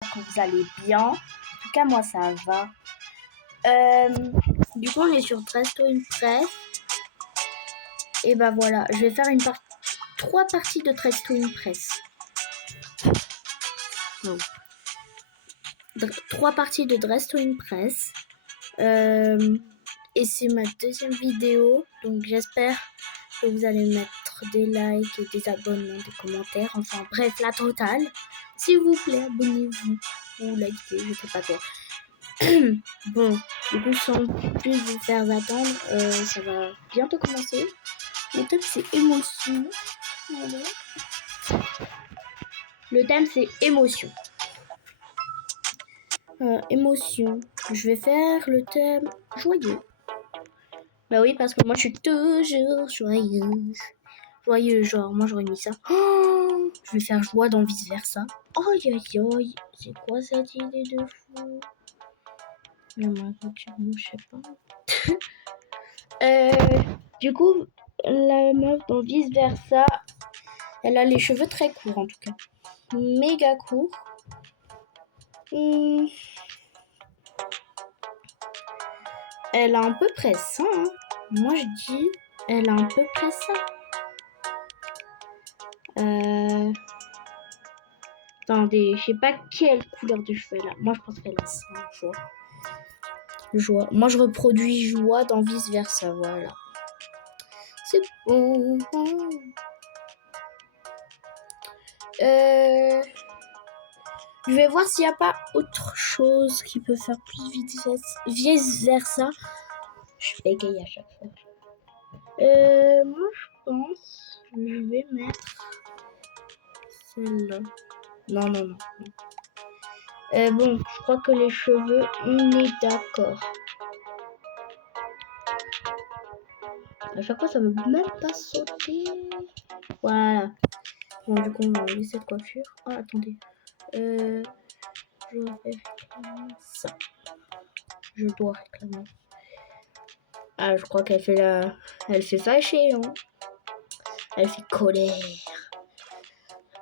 que vous allez bien. En tout cas, moi, ça va. Du coup, on est sur Dress to Impress. Et bah voilà, je vais faire 3 parties de Dress to Impress. Non. 3 parties de Dress to Impress. Et c'est ma deuxième vidéo. Donc, j'espère que vous allez mettre des likes et des abonnements, des commentaires. Enfin, bref, la totale. S'il vous plaît, abonnez-vous ou likez, je sais pas quoi. Bon, du coup, sans plus vous faire attendre, ça va bientôt commencer. Le thème, c'est émotion. Voilà. Le thème, c'est émotion. Émotion. Je vais faire le thème joyeux. Bah oui, parce que moi, je suis toujours joyeuse. Joyeux, genre, moi, j'aurais mis ça. Oh, je vais faire joie dans vice versa. Aïe, aïe, aïe. C'est quoi cette idée de fou? Mais moi, je sais pas. Du coup, la meuf dans vice versa, elle a les cheveux très courts en tout cas. Méga courts. Elle a un peu près ça. Hein. Moi je dis, elle a un peu près ça. Attendez, je sais pas quelle couleur de cheveux elle a. Moi je pense qu'elle a ça. Joie. Moi je reproduis joie dans vice versa. Voilà. C'est bon. Je vais voir s'il n'y a pas autre chose qui peut faire plus vice versa. Je bégaye à chaque fois. Moi je pense que je vais mettre celle-là. Non. Bon, je crois que les cheveux, on est d'accord. À chaque fois, ça veut même pas sauter. Voilà. Bon, du coup, on va enlever cette coiffure. Ah, attendez. Je vais réclamer ça. Je dois réclamer. Ah, je crois qu'elle fait la... Elle fait fâcher, hein. Elle fait colère.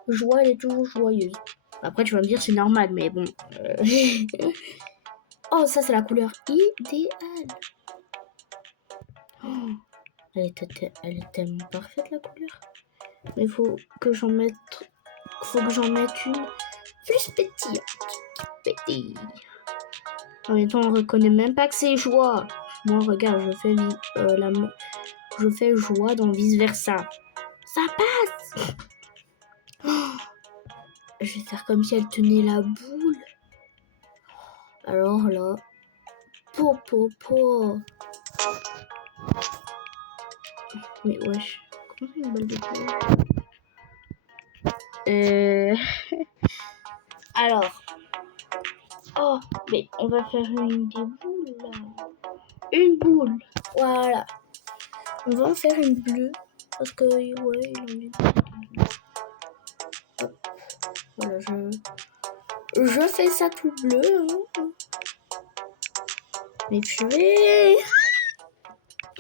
Joie, elle est toujours joyeuse. Après, tu vas me dire, c'est normal, mais bon. Oh, ça, c'est la couleur idéale. Oh, elle est tellement parfaite, la couleur. Mais il faut que j'en mette... une plus petite. En même temps, on reconnaît même pas que c'est joie. Moi, regarde, je fais joie dans vice versa. Ça passe. Oh, je vais faire comme si elle tenait la boule. Alors là, po. Mais wesh, comment c'est une balle de poule? Alors, oh, mais on va faire une des boules là. Une boule, voilà. On va en faire une bleue parce que ouais, il en est. Hop. Voilà, je fais ça tout bleu. Hein. Mais purée.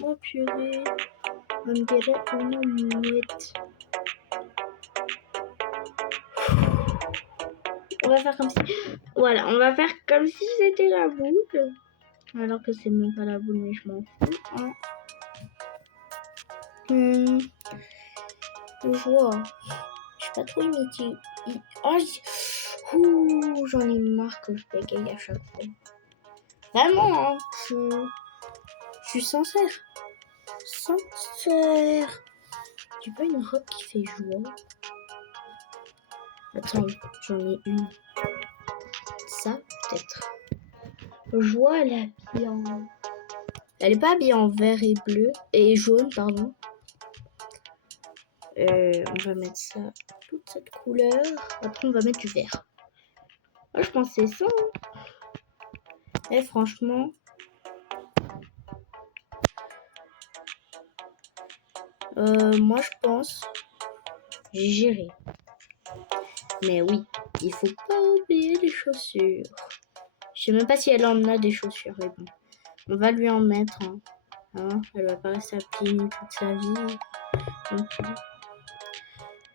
Oh purée. On dirait une mouette. On va faire comme si... Voilà, on va faire comme si c'était la boule. Alors que c'est même pas la boule, mais je m'en fous. Hein. Je vois. Je suis pas trop imité. Oh, j'en ai marre que je bégaye à chaque fois. Vraiment, hein, je suis sincère. Tu veux une robe qui fait joie? Attends, j'en ai une. Ça, peut-être. Joie, elle est habillée en... Elle est pas habillée en vert et bleu. Et jaune, pardon. On va mettre ça, toute cette couleur. Après, on va mettre du vert. Moi, je pense que c'est ça. Hein. Et franchement... moi, je pense... J'ai géré. Mais oui, il faut pas oublier les chaussures. Je sais même pas si elle en a des chaussures, mais bon. On va lui en mettre. Hein, elle va pas rester à pieds nus toute sa vie. Donc,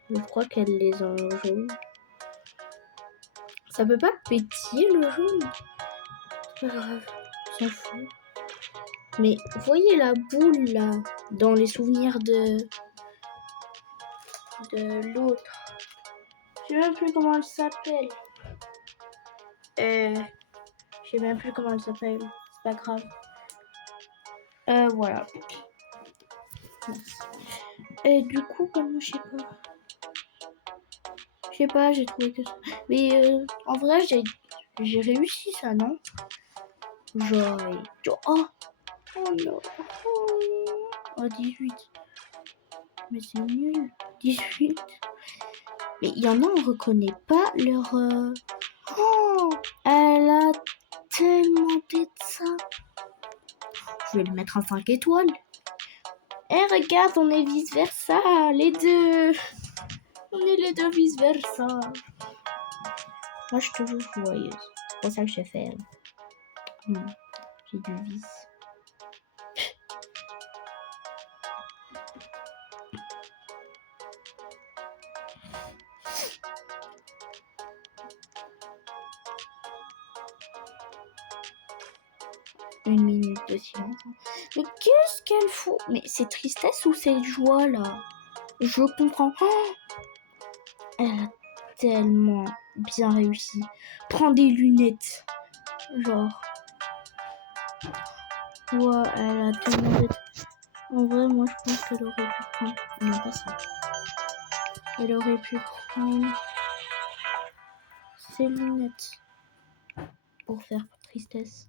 je crois qu'elle les a en jaune. Ça peut pas pétiller le jaune. C'est pas grave, on s'en fout. Mais vous voyez la boule là, dans les souvenirs de l'autre. Je sais même plus comment elle s'appelle. Je sais même plus comment elle s'appelle. C'est pas grave. Voilà. Merci. Et du coup, comment je sais pas. Je sais pas, j'ai trouvé que ça. Mais en vrai, j'ai réussi ça, non? Genre. Oh! Oh non! Oh, 18. Mais c'est nul. 18. Mais il y en a, on reconnaît pas leur. Oh! Elle a tellement de ça. Je vais le mettre en 5 étoiles. Eh, regarde, on est vice versa. Les deux. On est les deux vice versa. Moi, je suis toujours joyeuse. C'est pour ça que je sais faire. J'ai du vice. Une minute de silence. Mais qu'est-ce qu'elle fout? Mais c'est tristesse ou c'est joie là? Je comprends. Oh, elle a tellement bien réussi. Prends des lunettes. Genre. Ouais, elle a tellement de... En vrai, moi je pense qu'elle aurait pu prendre... Non, pas ça. Elle aurait pu prendre ses lunettes pour faire tristesse.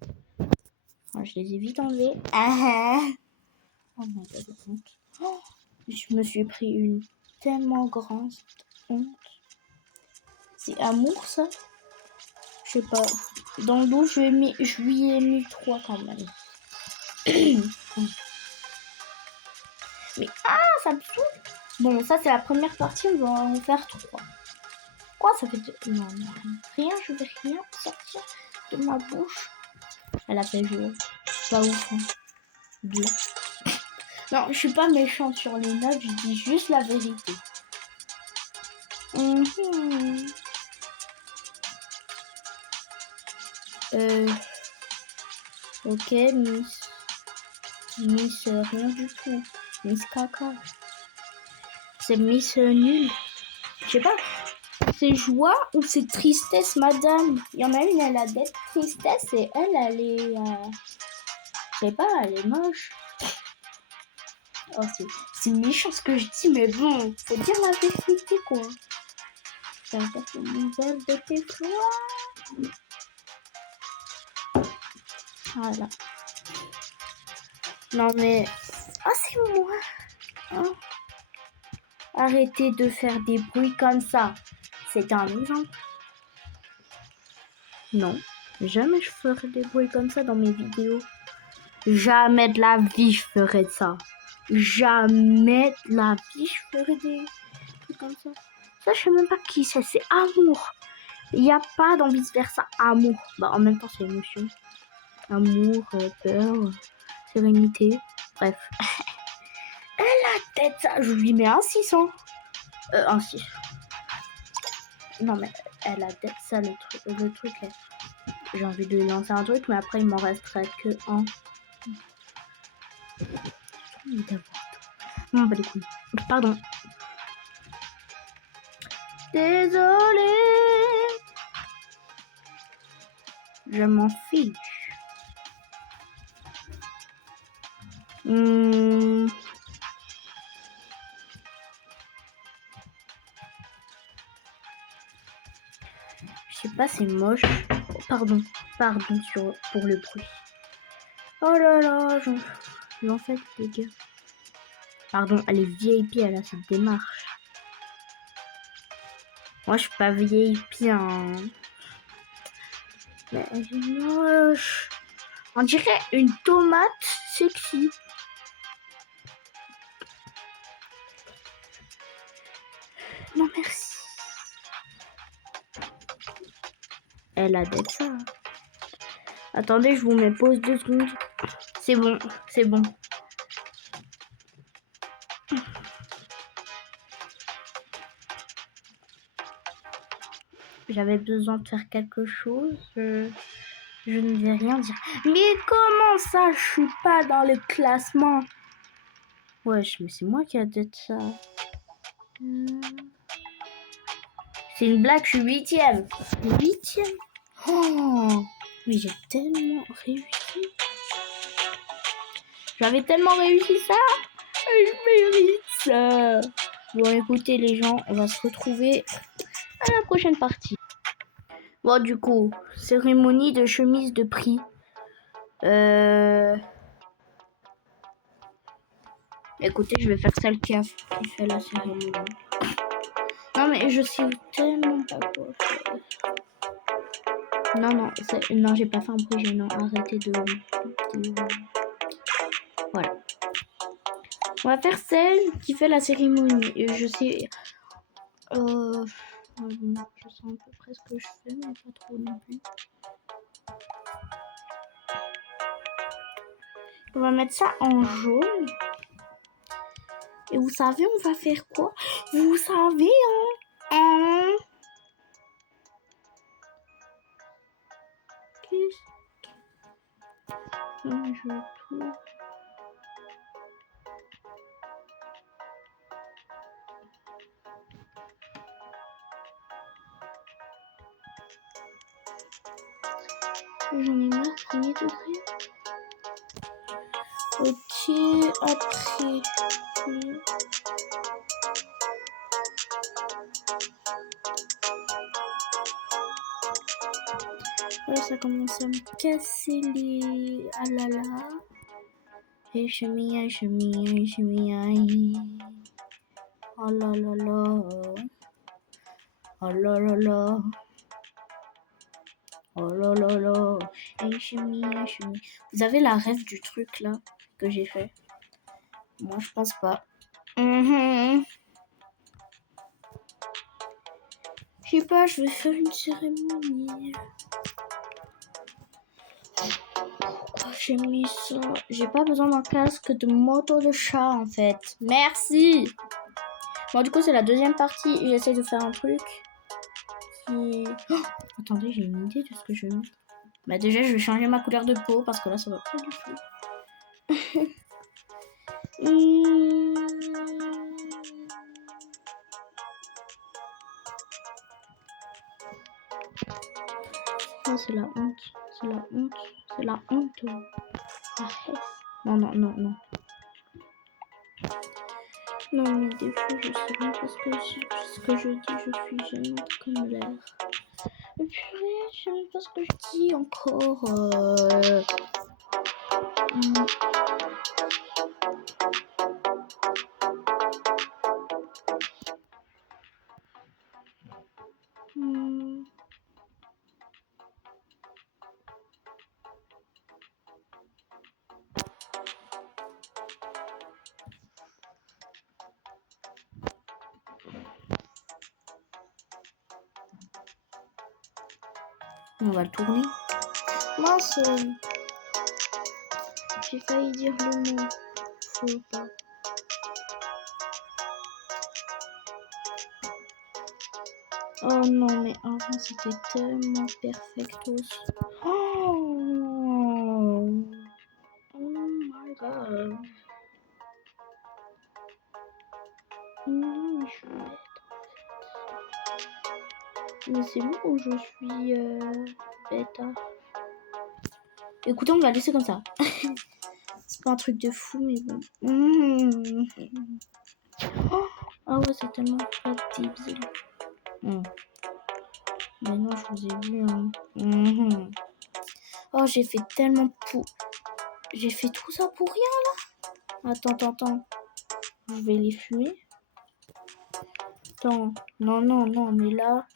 Alors, je les ai vite enlevées. Oh my god, honte. Oh, je me suis pris une tellement grande honte. C'est amour ça? Je sais pas. Dans le dos, je lui ai mis 3 quand même. Mais ça me saoule. Bon, ça c'est la première partie, on va en faire 3. Quoi, ça fait non, rien, je vais rien sortir de ma bouche. Elle a fait jouer. C'est pas ouf, hein. 2. Non, je suis pas méchante sur les notes, je dis juste la vérité. Ok, Miss rien du tout. Miss caca. C'est Miss nul. Je sais pas. C'est joie ou c'est tristesse, madame? Il y en a une, elle a des tristesse et elle est... je sais pas, elle est moche. Oh, c'est méchant ce que je dis, mais bon, faut dire la vérité, quoi. Ça va faire mon verre de tes fois. Voilà. Non, mais... Oh, c'est moi. Oh. Arrêtez de faire des bruits comme ça. C'est un exemple. Non, jamais je ferai des bruits comme ça dans mes vidéos. Jamais de la vie je ferai ça. Jamais de la vie je ferai des trucs comme ça. Ça, je sais même pas qui c'est. C'est amour. Il n'y a pas dans vice versa amour. Bah, en même temps, c'est émotion. Amour, peur, sérénité. Bref. Elle a tête ça. Je lui mets un 600. Un 6. Non, mais elle a tête ça, le truc là. J'ai envie de lancer un truc, mais après, il m'en resterait que un. Non, pas les couilles. Pardon. Désolée. Je m'en fiche. Je sais pas, c'est moche. Pardon pour le bruit. Oh là là, j'en fais les gars. Pardon, elle est VIP, elle a cette démarche. Moi, je suis pas VIP, hein. Mais elle est moche. On dirait une tomate sexy. Non, merci. Elle a d'être ça. Attendez, je vous mets pause 2 secondes. C'est bon, c'est bon. j'avais besoin de faire quelque chose. Je ne vais rien dire. Mais comment ça, je suis pas dans le classement? Wesh, mais c'est moi qui a dit ça. C'est une blague, je suis 8e. 8e? Oh, mais j'ai tellement réussi. J'avais tellement réussi ça. Je mérite ça. Bon, écoutez les gens, on va se retrouver à la prochaine partie. Bon, du coup, cérémonie de chemise de prix. Écoutez, je vais faire celle qui fait la cérémonie. Non, mais je sais tellement pas quoi faire. Non, j'ai pas fait un projet, non, arrêtez de... Voilà. On va faire celle qui fait la cérémonie. Et je sais... je sais à peu près ce que je fais, mais pas trop non plus. On va mettre ça en jaune. Et vous savez, on va faire quoi? Vous savez, je trouve... J'en ai marre, premier degré. Ok, après... Là, ça commence à me casser les... Ah là là. Et chemille. Oh là là là. Oh là là là. Oh là là là. Et chemille. Vous avez la rêve du truc là que j'ai fait? Moi, je pense pas. Je sais pas, je vais faire une cérémonie. J'ai mis ça. J'ai pas besoin d'un casque de moto de chat en fait. Merci. Bon, du coup, c'est la deuxième partie. J'essaie de faire un truc qui... Oh, attendez, j'ai une idée de ce que je vais mettre. Bah, déjà, je vais changer ma couleur de peau parce que là, ça va pas du tout. Oh, c'est la honte. C'est la honte. C'est la honte. Arrête. Non. Non, mais des fois, je sais pas parce que ce que je dis, je suis gênante comme l'air. Et puis, je sais même pas ce que je dis encore. On va le tourner. Mince, j'ai failli dire le mot. Faut pas. Oh non, mais avant c'était tellement perfectos. Oh my god. Non, je suis bête. Mais c'est moi où je suis bête. Écoutez, on va laisser comme ça. C'est pas un truc de fou, mais bon. Oh, ah ouais, c'est tellement pas débile. Mais non, je vous ai vu. Oh, j'ai fait tellement pour... J'ai fait tout ça pour rien, là. Attends. Je vais les fumer. Attends. Non, mais là...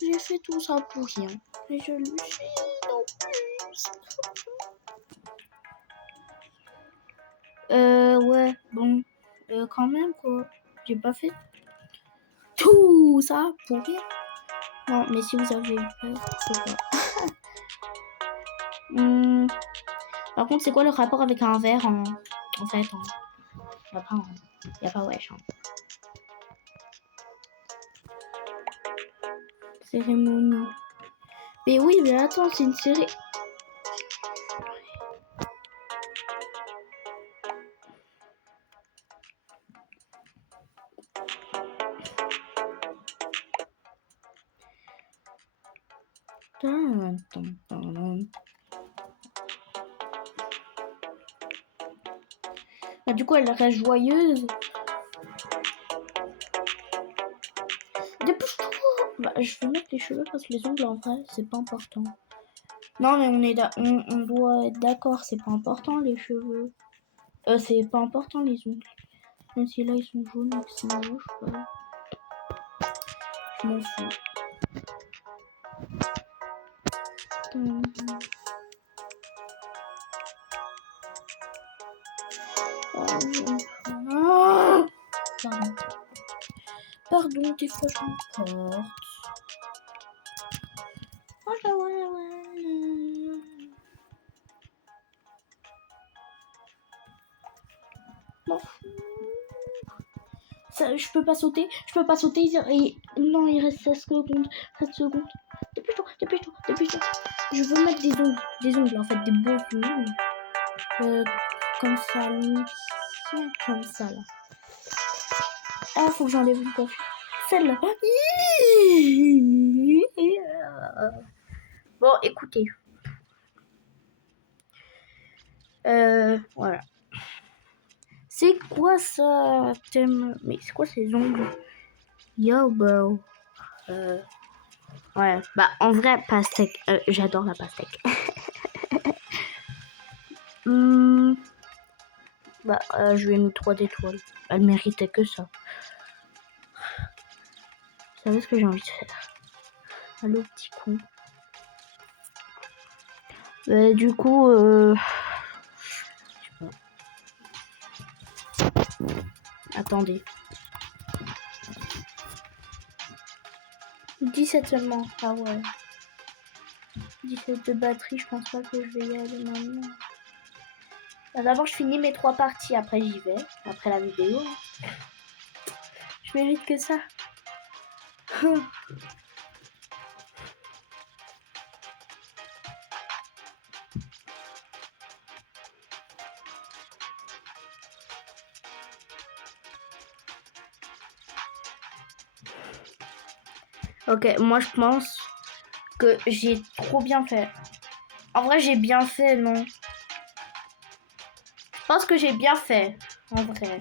J'ai fait tout ça pour rien. Et je le suis non plus. Ouais, bon. Quand même, quoi. J'ai pas fait tout ça pour rien. Non, mais si vous avez eu peur, c'est pas. Par contre, c'est quoi le rapport avec un verre en fait y a pas wesh. Cérémonie. Mais oui, mais attends, c'est une série. Bah, du coup, elle reste joyeuse. Dépêche-toi. Bah, je vais mettre les cheveux parce que les ongles, en vrai, c'est pas important. Non, mais on doit être d'accord, c'est pas important les cheveux. C'est pas important les ongles. Même si là, ils sont jaunes et que c'est moche, ouais. Je m'en fous. Ah, pardon. Pardon, des fois je m'emporte. Non. Ça, je peux pas sauter. Je peux pas sauter. Non, il reste 16 secondes. 7 secondes. Dépêche-toi, dépêche-toi, dépêche-toi. Je veux mettre des ongles. Des ongles, en fait, des beaux ongles. Comme ça, comme ça, là. Ah, faut que j'enlève une coiffure. Celle-là. Bon, écoutez. Voilà. C'est quoi ça, thème? Mais c'est quoi ces ongles? Yo, bro. Ouais, bah en vrai, pastèque. J'adore la pastèque. Bah, je lui ai mis 3 étoiles. Elle méritait que ça. Vous savez ce que j'ai envie de faire? Allô, petit con. Du coup, attendez. 17 seulement. Ah ouais. 17 de batterie, je pense pas que je vais y aller maintenant. D'abord, je finis mes 3 parties, après j'y vais. Après la vidéo. Je mérite que ça. Ok, moi je pense que j'ai trop bien fait. En vrai, j'ai bien fait, non? Je pense que j'ai bien fait, en vrai.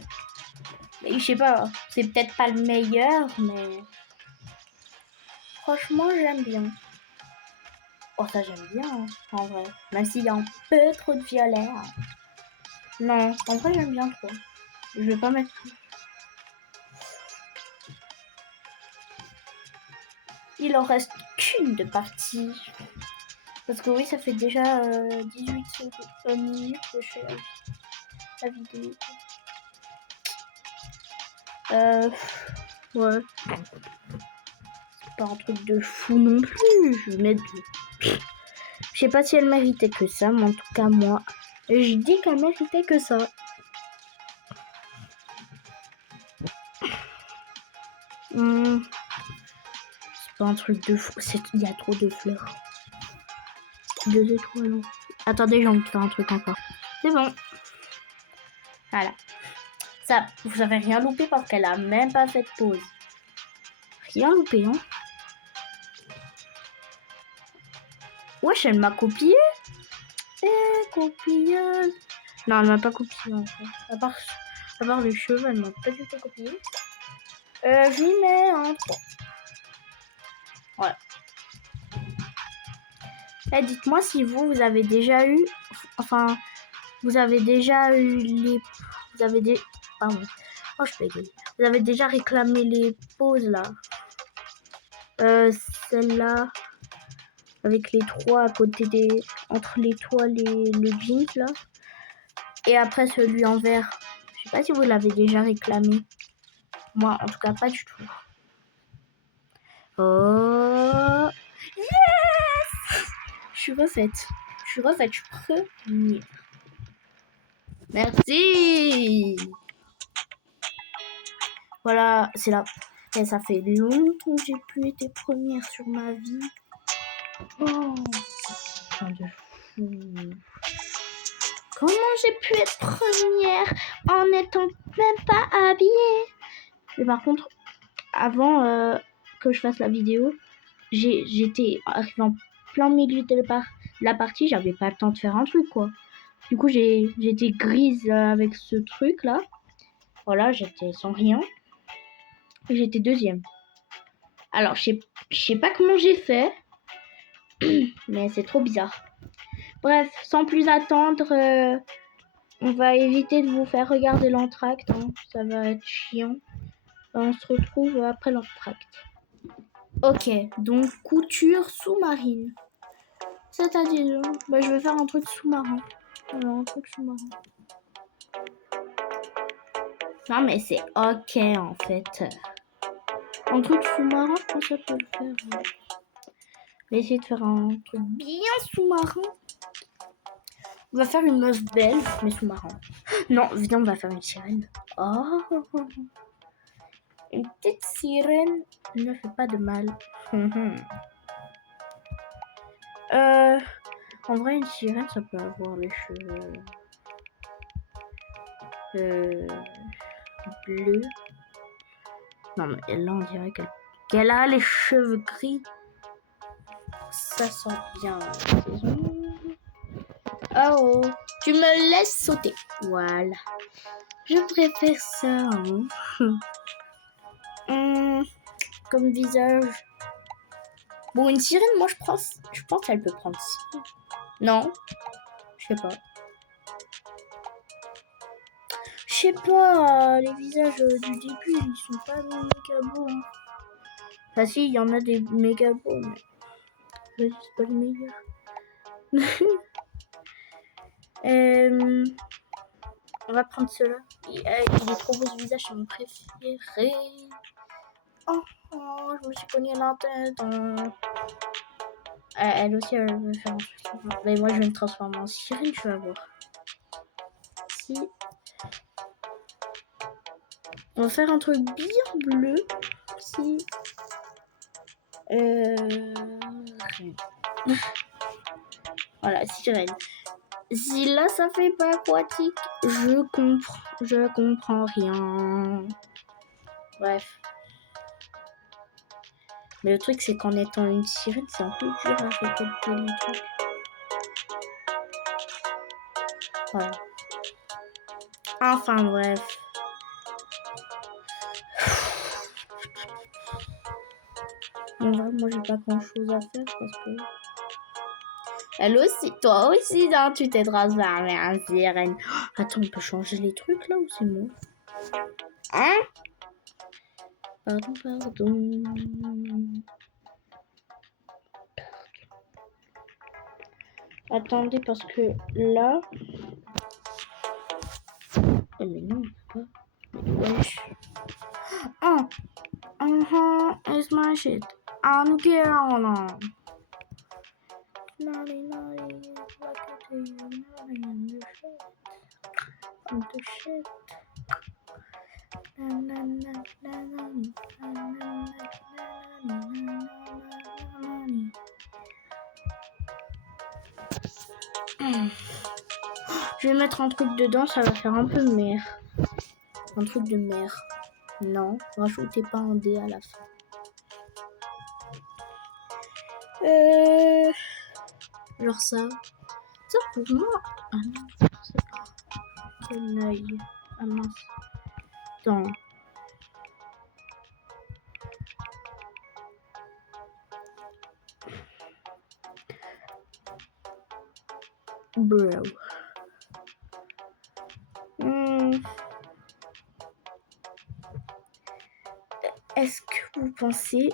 Mais je sais pas, c'est peut-être pas le meilleur, mais... Franchement, j'aime bien. Oh, ça j'aime bien, hein, en vrai. Même s'il y a un peu trop de violet. Hein. Non, en vrai, j'aime bien trop. Je vais pas mettre... Il en reste qu'une de partie. Parce que oui, ça fait déjà 18 minutes que je fais la vidéo. Ouais. C'est pas un truc de fou non plus. Je vais mettre... Je sais pas si elle méritait que ça, mais en tout cas, moi, je dis qu'elle méritait que ça. C'est pas un truc de fou. Il y a trop de fleurs. 2 étoiles. Attendez, j'ai envie de faire un truc encore. C'est bon. Voilà. Ça, vous avez rien loupé parce qu'elle a même pas fait de pause. Rien loupé, hein. Wesh, elle m'a copié. Copieuse. Non, elle m'a pas copié en fait. À part les cheveux, elle m'a pas du tout copié. Je lui mets un 3. Voilà. Eh, dites-moi si vous avez déjà eu... Enfin, vous avez déjà eu les... Vous avez des... Pardon. Oh, je peux aider. Vous avez déjà réclamé les pauses, là. Celle-là. Avec les 3 à côté des... Entre l'étoile et le jeans, là. Et après, celui en vert. Je sais pas si vous l'avez déjà réclamé. Moi, en tout cas, pas du tout. Oh... Yes! Je suis refaite. Je suis première. Merci. Voilà, c'est là. Et ça fait longtemps que j'ai plus été première sur ma vie. Oh, putain de fou. Comment j'ai pu être première en n'étant même pas habillée? Mais par contre, avant que je fasse la vidéo, j'étais arrivée en plein milieu de la partie, j'avais pas le temps de faire un truc quoi. Du coup, j'étais grise avec ce truc là. Voilà, j'étais sans rien. Et j'étais deuxième. Alors, je sais pas comment j'ai fait, mais c'est trop bizarre. Bref, sans plus attendre, on va éviter de vous faire regarder l'entracte. Hein. Ça va être chiant. On se retrouve après l'entracte. Ok, donc couture sous-marine. C'est-à-dire, je vais faire un truc sous-marin. Alors, un truc sous-marin. Non, mais c'est ok en fait. Un truc sous-marin, je pense que ça peut le faire. Ouais. Je vais essayer de faire un truc bien sous-marin. On va faire une meuf belle, mais sous-marin. Non, viens, on va faire une sirène. Oh, une petite sirène ne fait pas de mal. En vrai, une sirène, ça peut avoir les cheveux bleus. Non, mais là, on dirait qu'elle a les cheveux gris. Ça sent bien. Oh, tu me laisses sauter. Voilà. Je préfère ça. Hein. Comme visage. Bon, une sirène, moi, je pense qu'elle peut prendre ça. Non, je sais pas. Je sais pas, les visages du début, ils sont pas méga beaux. Hein. Enfin, si, il y en a des méga beaux, mais c'est pas les meilleurs. On va prendre cela. Il est trop beau ce visage, c'est mon préféré. Oh, je me suis cogné la tête. Elle aussi, elle veut faire un truc. Mais moi, je vais me transformer en sirène, tu vas voir. Si. On va faire un truc bien bleu. Si. Voilà, sirène. Si là ça fait pas aquatique, je comprends rien. Bref. Mais le truc c'est qu'en étant une sirène, c'est un peu dur à récolter les trucs. Voilà. Enfin bref. En vrai, moi j'ai pas grand chose à faire parce que. Elle aussi, toi aussi, hein, tu t'es transformée en sirène. Attends, on peut changer les trucs là ou c'est moi? Hein? Pardon. Attendez, parce que là... Oh, mais non, pas. Wesh. Oh! It's my shit. I'm girl now. Naughty, naughty, like I do, naughty, and the shit. And the shit. Na na na na na na na na na. Je vais mettre un truc dedans, ça va faire un peu mer. Un truc de mer. Non, rajoutez pas un dé à la fin. Genre ça. Ça pour moi. Ah non, c'est pas. Quel œil. Ah mince. Attends. Bro. Est-ce que vous pensez...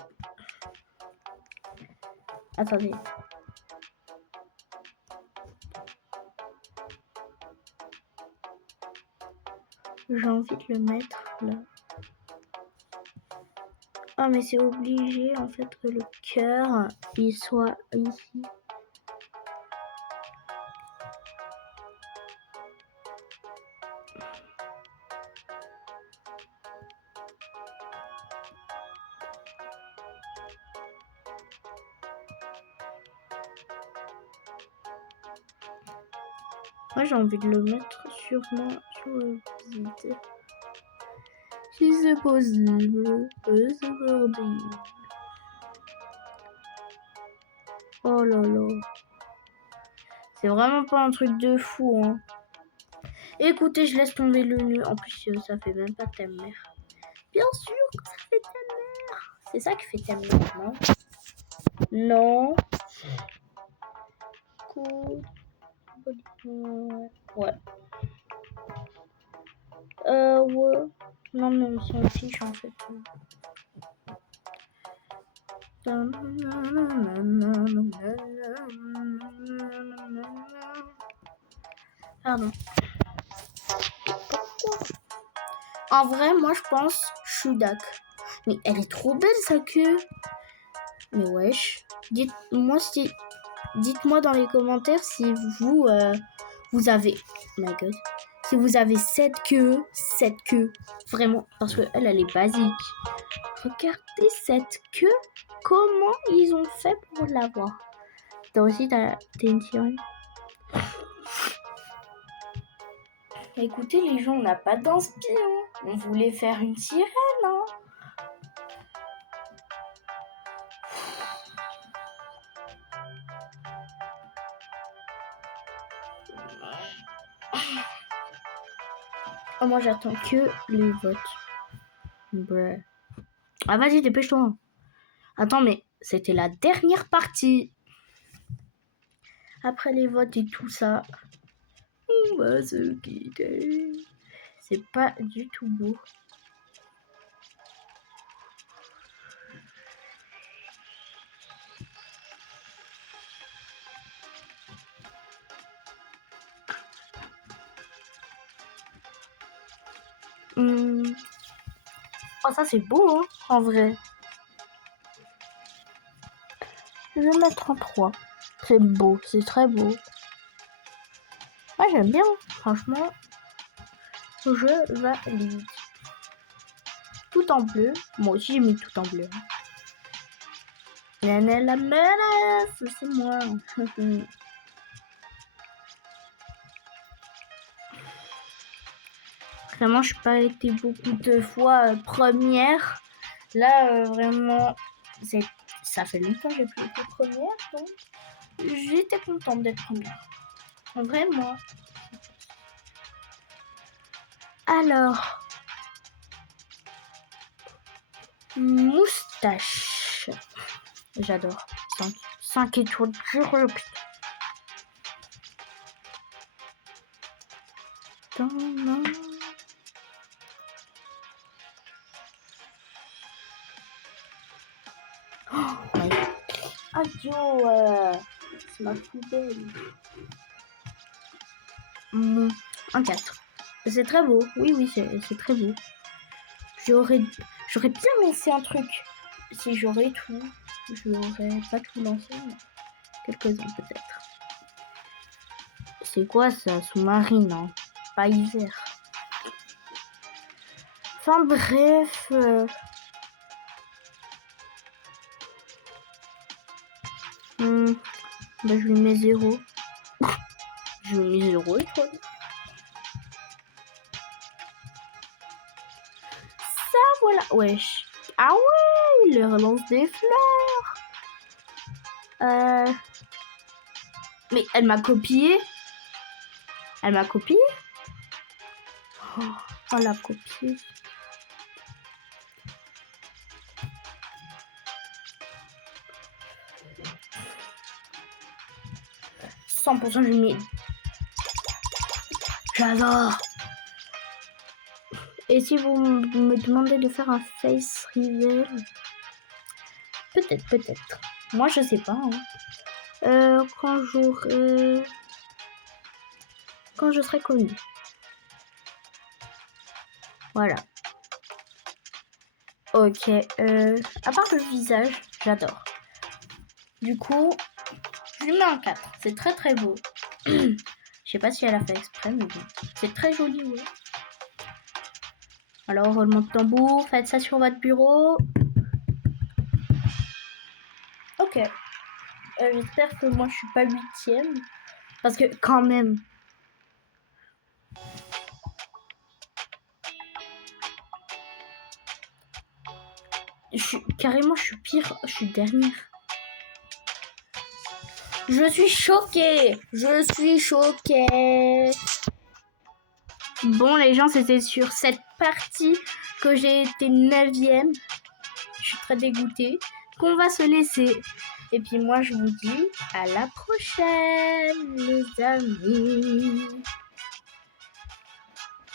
Attendez. J'ai envie de le mettre là. Ah mais c'est obligé en fait que le cœur il soit ici. Moi, j'ai envie de le mettre sur le vide. Si c'est possible, c'est parti. Oh là là. C'est vraiment pas un truc de fou, hein. Écoutez, je laisse tomber le nœud. En plus, ça fait même pas ta mère. Bien sûr que ça fait ta mère. C'est ça qui fait ta mère, non? Non. Cool. Ouais. Ouais. Non, mais on s'en fiche en fait. Pardon. En vrai, moi je pense Shudak. Mais elle est trop belle sa queue. Mais wesh. Dites-moi dans les commentaires si vous avez. Oh my god. Si vous avez cette queue. Vraiment. Parce qu'elle est basique. Regardez cette queue. Comment ils ont fait pour l'avoir? Toi aussi, t'es une sirène? Écoutez, les gens, on n'a pas d'inspiration. On voulait faire une sirène, hein. Oh, moi, j'attends que les votes. Bruh. Ah, vas-y, dépêche-toi. Attends, mais c'était la dernière partie. Après les votes et tout ça, on va se quitter. C'est pas du tout beau. Oh, ça c'est beau, hein, en vrai. Je vais mettre en 3. C'est beau, c'est très beau. Moi, j'aime bien, franchement. Je valide. Tout en bleu. Moi aussi, j'ai mis tout en bleu. Nana la menace, c'est moi. Vraiment, je suis pas été beaucoup de fois première. Là, vraiment, ça fait longtemps que j'ai plus été première. Donc, j'étais contente d'être première. Vraiment. Alors, moustache. J'adore. 5 étoiles. Adieu, c'est ma poubelle. Un 4. C'est très beau. Oui, c'est très beau. J'aurais bien lancé un truc. Si j'aurais tout, je n'aurais pas tout lancé. Quelques-uns peut-être. C'est quoi ça? Sous-marine, hein? Pas hiver. Enfin bref. Bah, je lui mets 0. Je lui mets 0 étoile. Ça voilà. Wesh. Ah ouais, il relance des fleurs. Mais elle m'a copié. Elle m'a copié. Oh la copie. « 100% je mets. J'adore. Et si vous me demandez de faire un face reveal, peut-être. Moi, je sais pas. Hein. Quand je serai connue. Voilà. Ok. À part le visage, j'adore. Du coup, je lui mets un 4. C'est très très beau. Je sais pas si elle a fait exprès, mais bon. C'est très joli, ouais. Alors, roulement de tambour, faites ça sur votre bureau. Ok. J'espère que moi, je suis pas 8e. Parce que, quand même, Carrément, je suis pire. Je suis dernière. Je suis choquée. Je suis choquée. Bon, les gens, c'était sur cette partie que j'ai été 9e. Je suis très dégoûtée. Qu'on va se laisser. Et puis moi, je vous dis à la prochaine, les amis.